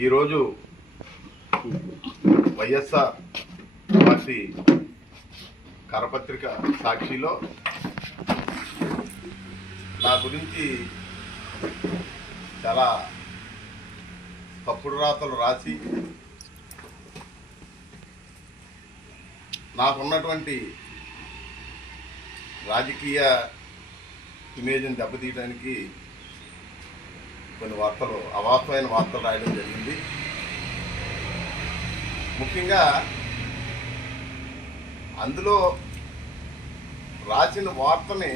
ఈరోజు వైఎస్ఆర్ పార్టీ కరపత్రిక సాక్షిలో నా గురించి చాలా తప్పుడు రాతలు రాసి నాకున్నటువంటి రాజకీయ ఇమేజ్ని దెబ్బతీయడానికి కొన్ని వార్తలు అవాస్తవమైన వార్తలు రాయడం జరిగింది. ముఖ్యంగా అందులో రాసిన వార్తని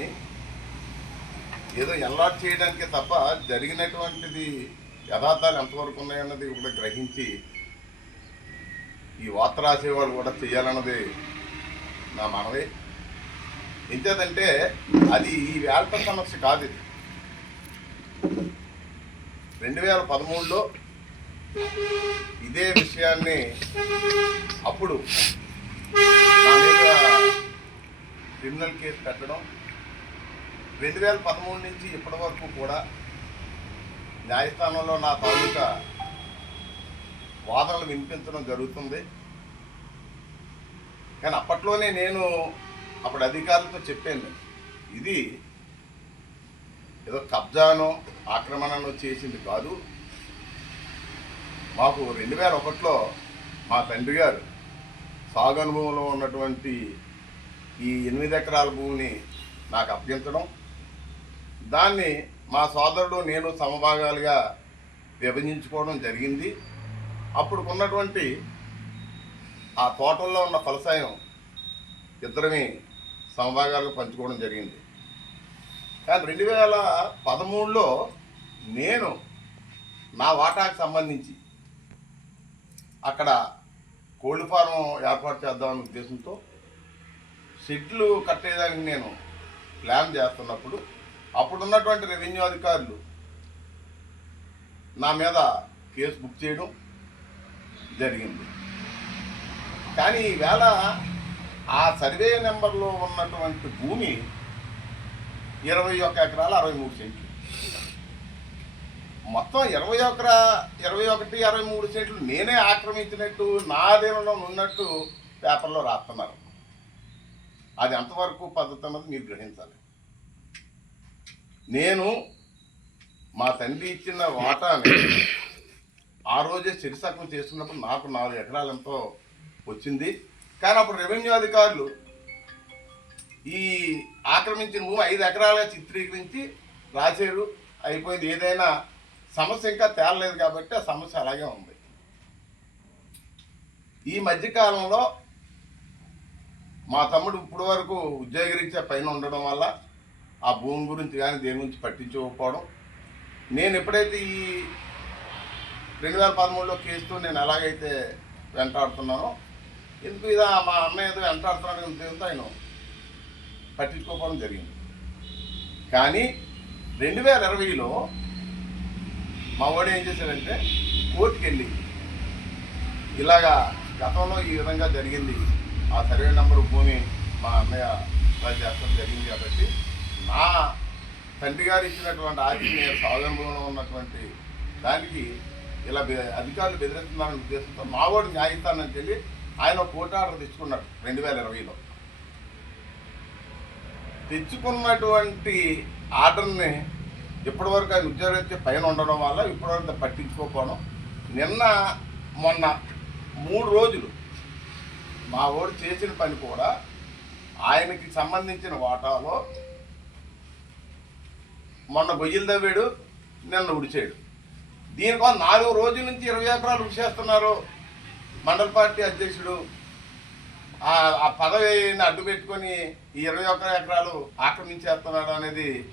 ఏదో ఎల్లాట్ చేయడానికి తప్ప జరిగినటువంటిది యథార్థాలు ఎంతవరకు ఉన్నాయన్నది కూడా గ్రహించి ఈ వార్త రాసేవాడు కూడా చేయాలన్నది నా మనవి. ఎంచేదంటే అది ఈ వేల్ట సమస్య కాదు ఇది. రెండు వేల పదమూడులో ఇదే విషయాన్ని అప్పుడు నా మీద క్రిమినల్ కేసు పెట్టడం రెండు వేల పదమూడు నుంచి ఇప్పటి వరకు కూడా న్యాయస్థానంలో నా తాలూకా వాదనలు వినిపించడం జరుగుతుంది. కానీ అప్పట్లోనే నేను అప్పుడు అధికారులతో చెప్పాను ఇది ఏదో కబ్జానో ఆక్రమణనో చేసింది కాదు. మాకు రెండు వేల ఒకటిలో మా తండ్రి గారు సాగు అనుభవంలో ఉన్నటువంటి ఈ ఎనిమిది ఎకరాల భూమిని నాకు అప్పగించడం. దాన్ని మా సోదరుడు నేను సమభాగాలుగా విభజించుకోవడం జరిగింది. అప్పుడు ఉన్నటువంటి ఆ తోటల్లో ఉన్న ఫలసాయం ఇద్దరమే సమభాగాలుగా పంచుకోవడం జరిగింది. కానీ రెండు వేల పదమూడులో నేను నా వాటాకు సంబంధించి అక్కడ కోళ్ళ ఫారం ఏర్పాటు చేద్దామనే ఉద్దేశంతో షెడ్లు కట్టేదానికి నేను ప్లాన్ చేస్తున్నప్పుడు అప్పుడున్నటువంటి రెవెన్యూ అధికారులు నా మీద కేసు బుక్ చేయడం జరిగింది. కానీ ఈవేళ ఆ సర్వే నెంబర్లో ఉన్నటువంటి భూమి ఇరవై ఒక్క ఎకరాలు అరవై మూడు సెంట్లు. మొత్తం ఇరవై ఒకర ఇరవై ఒకటి అరవై మూడు సెంట్లు నేనే ఆక్రమించినట్టు నా అధీనంలో ఉన్నట్టు పేపర్లో రాస్తున్నారు. అది ఎంతవరకు పద్ధతి అన్నది మీరు గ్రహించాలి. నేను మా తండ్రి ఇచ్చిన వాటాని ఆ రోజే శిరిసకం చేస్తున్నప్పుడు నాకు నాలుగు ఎకరాలు ఎంతో వచ్చింది. కానీ అప్పుడు రెవెన్యూ అధికారులు ఈ ఆక్రమించిన భూమి ఐదు ఎకరాలుగా చిత్రీకరించి రాశారు అయిపోయింది. ఏదైనా సమస్య ఇంకా తేలలేదు కాబట్టి ఆ సమస్య అలాగే ఉంది. ఈ మధ్యకాలంలో మా తమ్ముడు ఇప్పటి వరకు ఉద్యోగరీత్యా పైన ఉండడం వల్ల ఆ భూమి గురించి కానీ దేని గురించి పట్టించుకోకపోవడం. నేను ఎప్పుడైతే ఈ రెండు వేల పదమూడులో కేసుతో నేను ఎలాగైతే వెంటాడుతున్నానో ఎందుకు ఇదా మా అన్నయ్య ఏదో వెంటాడుతున్నాడు ఆయన. పట్టించుకోకపోవడం జరిగింది. కానీ రెండు వేల ఇరవైలో మా వాడు ఏం చేశాడంటే కోర్టుకి వెళ్ళి ఇలాగా గతంలో ఈ విధంగా జరిగింది. ఆ సర్వే నెంబర్ భూమి మా అన్నయ్య ఇలా చేస్తాం జరిగింది కాబట్టి నా తండ్రి గారు ఇచ్చినటువంటి ఆర్జీని సాగంభంలో ఉన్నటువంటి దానికి ఇలా బె- అధికారులు బెదిరిస్తున్నారనే ఉద్దేశంతో మావాడు న్యాయస్థానానికి వెళ్ళి ఆయన కోర్టు ఆర్డర్ తెచ్చుకున్నాడు రెండు వేల ఇరవైలో తెచ్చుకున్నటువంటి ఆర్డర్ని ఇప్పటివరకు అది ఉద్యోగరీత్యా పైన ఉండడం వల్ల ఇప్పటివరకు పట్టించుకోకపోవడం. నిన్న మొన్న మూడు రోజులు మా వాడు చేసిన పని కూడా ఆయనకి సంబంధించిన వాటాలో మొన్న గొయ్యలు తవ్వాడు నిన్న ఉడిచాడు. దీనికోసం నాలుగు రోజుల నుంచి ఇరవై ఎకరాలు ఉడిచేస్తున్నారు మండల పార్టీ అధ్యక్షుడు ఆ పదవిని అడ్డు పెట్టుకొని ఈ ఇరవై ఒక్క ఎకరాలు ఆక్రమించేస్తున్నాడు అనేది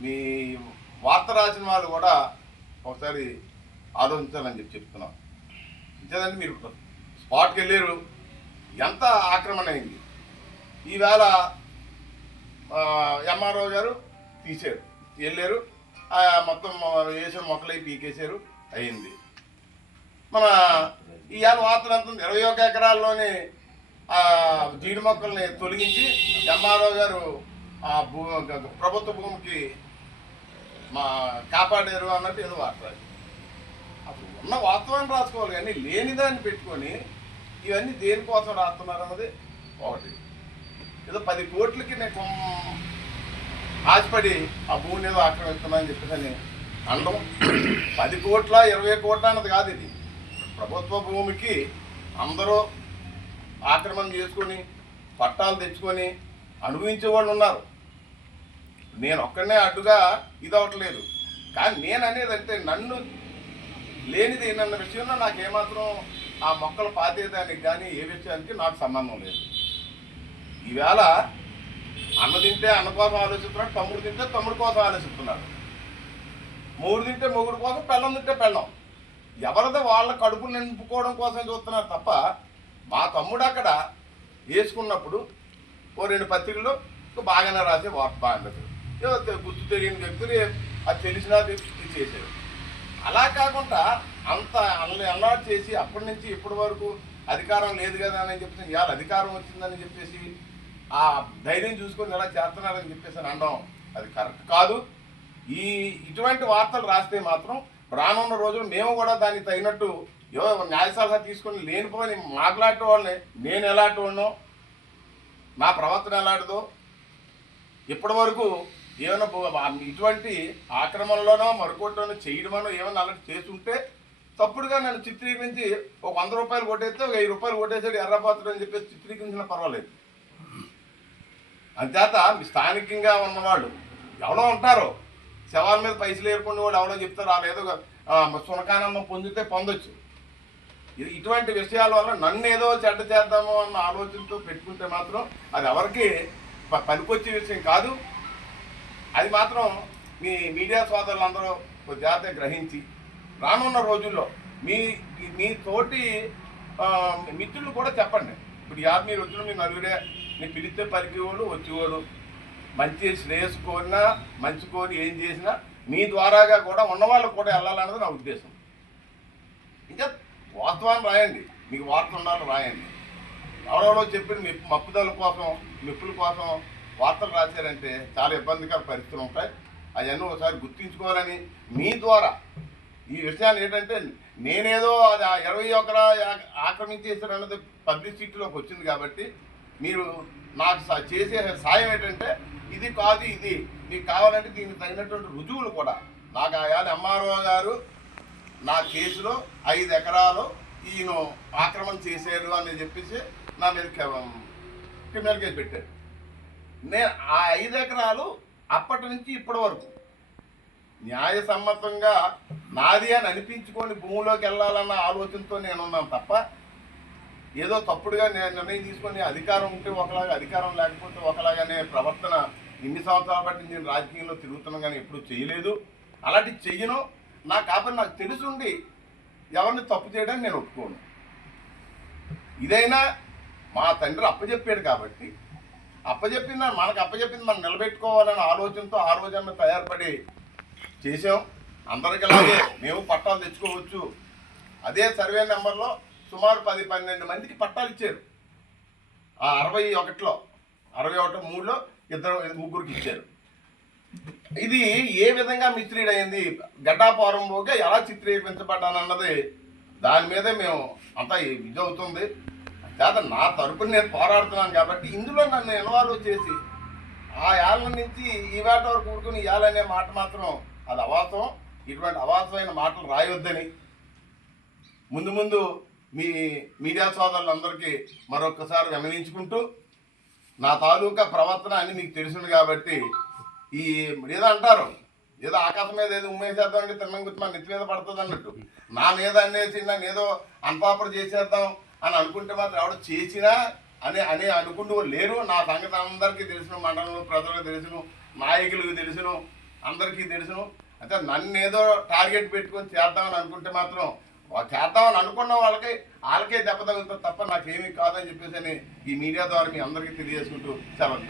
మీ వార్త రాసిన వాళ్ళు కూడా ఒకసారి ఆలోచించాలని చెప్పి చెప్తున్నాం. ఇంతేదండి మీరు స్పాట్కి వెళ్ళారు. ఎంత ఆక్రమణ అయింది? ఈవేళ ఎంఆర్ఓ గారు తీశారు. వెళ్ళారు. మొత్తం వేసిన మొక్కలై పీకేశారు. అయింది. మన ఈవేళ వార్తలు ఎంత ఇరవై ఒక ఎకరాల్లోనే జీడి మొక్కల్ని తొలగించి ఎంఆర్ఓ గారు ఆ భూ ప్రభుత్వ భూమికి మా కాపాడారు అన్నట్టు ఏదో వాడతారు అప్పుడు ఉన్న వాస్తవాన్ని రాసుకోవాలి కానీ లేని దాన్ని పెట్టుకొని ఇవన్నీ దేనికోసం రాస్తున్నారు అన్నది ఒకటి. ఏదో పది కోట్లకి నేను కొం- ఆశపడి ఆ భూమిని ఏదో ఆక్రమిస్తున్నానని చెప్పేసి అని అనడం. పది కోట్ల ఇరవై కోట్ల అన్నది కాదు ఇది. ప్రభుత్వ భూమికి అందరూ ఆక్రమణ చేసుకొని పట్టాలు తెచ్చుకొని అనుభవించే వాళ్ళు ఉన్నారు. నేను ఒక్కడనే అడ్డుగా ఇది అవ్వట్లేదు కానీ నేను అనేది అంటే నన్ను లేనిది నన్న విషయంలో నాకు ఏమాత్రం ఆ మొక్కలు పాతేదానికి కానీ ఏ విషయానికి నాకు సంబంధం లేదు. ఈవేళ అన్న తింటే అన్న కోసం ఆలోచిస్తున్నాడు తమ్ముడు తింటే తమ్ముడు కోసం ఆలోచిస్తున్నాడు. మూడు తింటే మొగుడు కోసం పెళ్ళం తింటే పెళ్ళం. ఎవరిదో వాళ్ళ కడుపు నింపుకోవడం కోసం చూస్తున్నారు తప్ప మా తమ్ముడు అక్కడ వేసుకున్నప్పుడు ఓ రెండు పత్రికలు బాగానే రాసే వార్త బాగుంటుంది ఏదో గుర్తు తెలియని వ్యక్తులు అది తెలిసినా తె- చేసేది. అలా కాకుండా అంత అల్ల చేసి అప్పటి నుంచి ఇప్పటి వరకు అధికారం లేదు కదా అని చెప్పేసి ఇవాళ అధికారం వచ్చిందని చెప్పేసి ఆ ధైర్యం చూసుకొని ఎలా చేస్తున్నారని చెప్పేసి అని అనడం అది కరెక్ట్ కాదు. ఈ ఇటువంటి వార్తలు రాస్తే మాత్రం రానున్న రోజులు మేము కూడా దానికి తగినట్టు ఏవో న్యాయ సలహా తీసుకొని లేనిపోని మాట్లాడే వాళ్ళని నేను ఎలాంటి వాడినో నా ప్రవర్తన ఎలాంటిదో ఇప్పటి వరకు ఏమైనా ఇటువంటి ఆక్రమణలోనో మరొకటిలోనో చేయడమనో ఏమైనా అలాంటి చేస్తుంటే తప్పుడుగా నన్ను చిత్రీకరించి ఒక వంద రూపాయలు కొట్టేస్తే ఒక వెయ్యి రూపాయలు కొట్టేసాడు ఎర్రపాత్రుడు అని చెప్పేసి చిత్రీకరించిన పర్వాలేదు. అంతేత మీ స్థానికంగా ఉన్నవాళ్ళు ఎవరో ఉంటారో శవాల మీద పైసలు ఏరుకునే వాళ్ళు ఎవరో చెప్తారు వాళ్ళు ఏదో సునకానందం పొందితే పొందొచ్చు. ఇటువంటి విషయాల వల్ల నన్ను ఏదో చెడ్డ చేద్దాము అన్న ఆలోచనతో పెట్టుకుంటే మాత్రం అది ఎవరికి ప- పనికొచ్చే విషయం కాదు. అది మాత్రం మీ మీడియా సోదరులందరూ కొద్ది జాగ్రత్త గ్రహించి రానున్న రోజుల్లో మీ మీ తోటి మిత్రులు కూడా చెప్పండి. ఇప్పుడు యాభై మీరు వచ్చిన మీ నలుగురే నీ పిలిస్తే పలికేవాళ్ళు వచ్చేవాళ్ళు. మంచి శ్రేయస్ కోరినా మంచి కోరి ఏం చేసినా మీ ద్వారాగా కూడా ఉన్నవాళ్ళకు కూడా వెళ్ళాలన్నది నా ఉద్దేశం. ఇంకా వాస్తవాన్ని రాయండి. మీకు వార్త ఉండాలని రాయండి. ఎవరెవరో చెప్పిన మెప్పు మప్పుదల కోసం మెప్పుల కోసం వార్తలు రాశారంటే చాలా ఇబ్బందికర పరిస్థితులు ఉంటాయి. అవన్నీ ఒకసారి గుర్తించుకోవాలని మీ ద్వారా ఈ విషయాన్ని ఏంటంటే నేనేదో అది ఆ ఇరవై ఒకరా ఆక్రమించేసారన్నది పబ్లిసిటీలోకి వచ్చింది కాబట్టి మీరు నాకు స- చేసే సాయం ఏంటంటే ఇది కాదు ఇది. మీకు కావాలంటే దీనికి తగినటువంటి రుజువులు కూడా. నాకు ఆ ఎంఆర్ఓ గారు నా కేసులో ఐదు ఎకరాలు ఈయన ఆక్రమణ చేశారు అని చెప్పేసి నా మీద క్రిమినల్ కేసు పెట్టారు. నేను ఆ ఐదు ఎకరాలు అప్పటి నుంచి ఇప్పటి వరకు న్యాయసమ్మతంగా నాది అని అనిపించుకొని భూమిలోకి వెళ్ళాలన్న ఆలోచనతో నేను ఉన్నాను తప్ప ఏదో తప్పుడుగా నేను నిర్ణయం తీసుకొని అధికారం ఉంటే ఒకలాగా అధికారం లేకపోతే ఒకలాగానే ప్రవర్తన ఇన్ని సంవత్సరాల బట్టి నేను రాజకీయంలో తిరుగుతున్నాను కానీ ఎప్పుడూ చేయలేదు. అలాంటి చెయ్యను. నా కాబట్టి నాకు తెలుసుండి ఎవరిని తప్పు చేయడానికి నేను ఒప్పుకోను. ఇదైనా మా తండ్రి అప్పచెప్పాడు కాబట్టి అప్పచెప్పింది మనకు అప్పచెప్పింది మనం నిలబెట్టుకోవాలనే ఆలోచనతో ఆ రోజన్న తయారుపడి చేసాం అందరికి అలాగే మేము పట్టాలు తెచ్చుకోవచ్చు. అదే సర్వే నెంబర్లో సుమారు పది పన్నెండు మందికి పట్టాలు ఇచ్చారు. ఆ అరవై ఒకటిలో అరవై ఒకటి మూడులో ఇద్దరు ముగ్గురికి ఇచ్చారు. ఇది ఏ విధంగా మిత్రుడైంది? అయింది ఎలా చిత్రీకరించబడ్డానన్నది దాని మీదే మేము అంతా ఇది అవుతుంది. కాదు నా తరపున నేను పోరాడుతున్నాను కాబట్టి ఇందులో నన్ను ఇన్వాల్వ్ చేసి ఆ ఏళ్ళ నుంచి ఈ వేట వరకు కూడుకుని ఇవ్వాలనే మాట మాత్రం అది అవాసం ఇటువంటి అవాసమైన మాటలు రాయొద్దని. ముందు ముందు మీ మీడియా సోదరులందరికీ మరొకసారి గమనించుకుంటూ నా తాలూకా ప్రవర్తన అని మీకు తెలిసింది కాబట్టి ఈ ఏదో అంటారు. ఏదో ఆకాశం మీద ఏదో ఉమ్మేసేద్దాం అంటే తిన్నం గుర్తు మా నెత్తి మీద పడుతుంది అన్నట్టు. నా మీద అనేసి నన్ను ఏదో అన్పాపర్ చేసేద్దాం అని అనుకుంటే మాత్రం ఎవడ చేసినా అని అని అనుకుంటూ లేరు. నా సంగతి అందరికీ తెలుసును మండలంలో ప్రజలకు తెలుసును నాయకులకు తెలుసును అందరికీ తెలుసును. అయితే నన్ను ఏదో టార్గెట్ పెట్టుకొని చేద్దామని అనుకుంటే మాత్రం చేద్దామని అనుకున్న వాళ్ళకి వాళ్ళకే దెబ్బ తగులుతుంది తప్ప నాకేమీ కాదని చెప్పేసి అని ఈ మీడియా ద్వారా మీ అందరికీ తెలియజేసుకుంటూ సెలవు